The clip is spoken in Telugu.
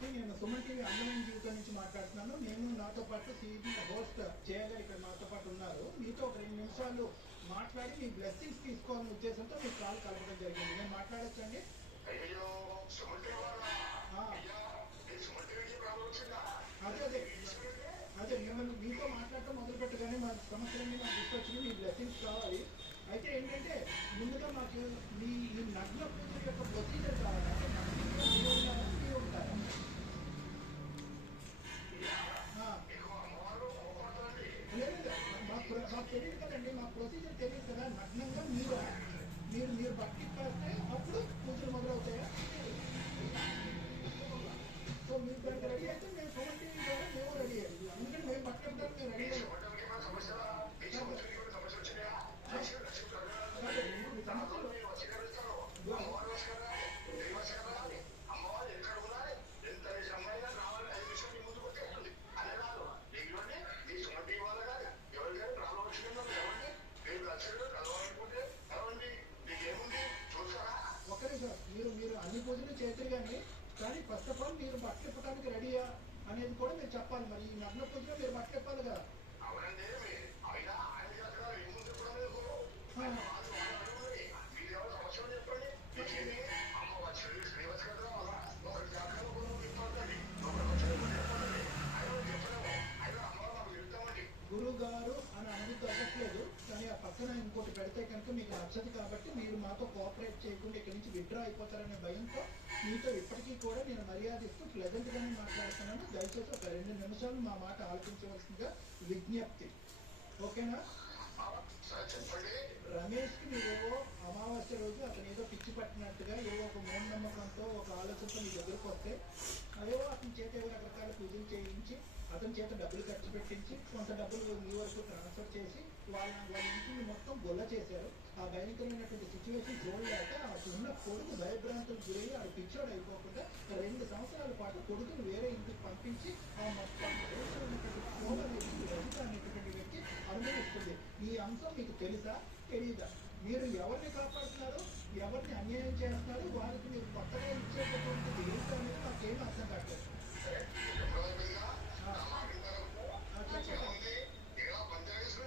విజ్ఞప్తి. నేను సుమన్ టీవీ అందమైన జీవితం నుంచి మాట్లాడుతున్నాను. నేను నాతో పాటు సీఈ హోస్ట్ చేయగా ఇక్కడ నాతో పాటు ఉన్నారు. మీతో ఒక 2 నిమిషాలు మాట్లాడి మీ బ్లెస్సింగ్స్ తీసుకోవాలనే ఉద్దేశంతో మీ కాల్ కలపడం జరిగింది. నేను మాట్లాడొచ్చండి? అదే అదే అదే మిమ్మల్ని మీతో మాట్లాడటం మొదలు పెట్టగానే మా సమస్యలన్నీ మాకు గుర్తొచ్చినాయి. మీ బ్లెస్సింగ్స్ కావాలి. అయితే ఏంటంటే ముందుగా మాకు మీ ఈ నగ్న పూజ యొక్క ప్రొసీజర్ కావాలి. అంటే నగ్నంగా మీరు ఉంటారా? లేదు, మాకు తెలియదు కదండి. మా ప్రొసీజర్ తెలియదు కదా. నగ్నంగా మీరు బట్టి కాస్తే అప్పుడు పూజలు మొదలవుతాయా? సో మీరు దానికి రెడీ అయితే మేము సుమన్ టీవీ ద్వారా మేము రెడీ అయ్యాం. ఎందుకంటే మేము పట్టుకుంటారు మేము రెడీ అయ్యాం. ఒకరే సార్, మీరు అన్ని పూజలు చేతురు కానీ ఫస్ట్ ఆఫ్ ఆల్ మీరు బట్టలు ఇప్పడానికి రెడీయా అనేది కూడా మీరు చెప్పాలి. మరి ఈ నగ్న పూజలో మీరు బట్టలు ఇప్పాలి కదా. గురువు గారు అని అనుమతి అవ్వట్లేదు, కానీ ఆ పక్కన ఇంకోటి పెడితే కనుక మీకు నచ్చదు. కాబట్టి మీరు మాతో కోఆపరేట్ చేయకుండా ఇక్కడి నుంచి విత్డ్రా అయిపోతారనే భయంతో మీతో ఇప్పటికీ కూడా నేను మర్యాద ఇస్తూ ప్లెజెంట్ గానే మాట్లాడుతున్నాను. దయచేసి ఒక 2 నిమిషాలు మా మాట ఆలోచించవలసిందిగా విజ్ఞప్తి. ఓకేనా? రమేష్ కి మీరేవో అమావాస్య రోజు అతను ఏదో పిచ్చి పట్టినట్టుగా ఏవో ఒక మూఢనమ్మకంతో ఒక ఆలోచనతో మీ దగ్గరకు వస్తే అదేవో అతని చేత ఏవో రకరకాల పూజలు చేయించి అతని చేత డబ్బులు ఖర్చు పెట్టించి కొంత డబ్బులు మీ వరకు ట్రాన్స్ఫర్ చేసి వాళ్ళ ఇంటిని మొత్తం గొల్ల చేశారు. ఆ భయంకరమైనటువంటి సిచ్యువేషన్ చూడలేక ఆ చిన్న కొడుకు భయభ్రాంతులు గురయ్యి ఆ పిచ్చోడు అయిపోకుండా 2 సంవత్సరాల పాటు కొడుకును వేరే ఇంటికి పంపించి ఆ మొత్తం అనేటువంటి వ్యక్తి అనుభవిస్తుంది. ఈ అంశం మీకు తెలుసా తెలీదా? మీరు ఎవరిని కాపాడుతున్నారు, ఎవరిని అన్యాయం చేస్తున్నారు, వారికి మీరు కొత్తగా ఇచ్చేటటువంటిది ఏంటో అనేది నాకేమీ అర్థం కావట్లేదు.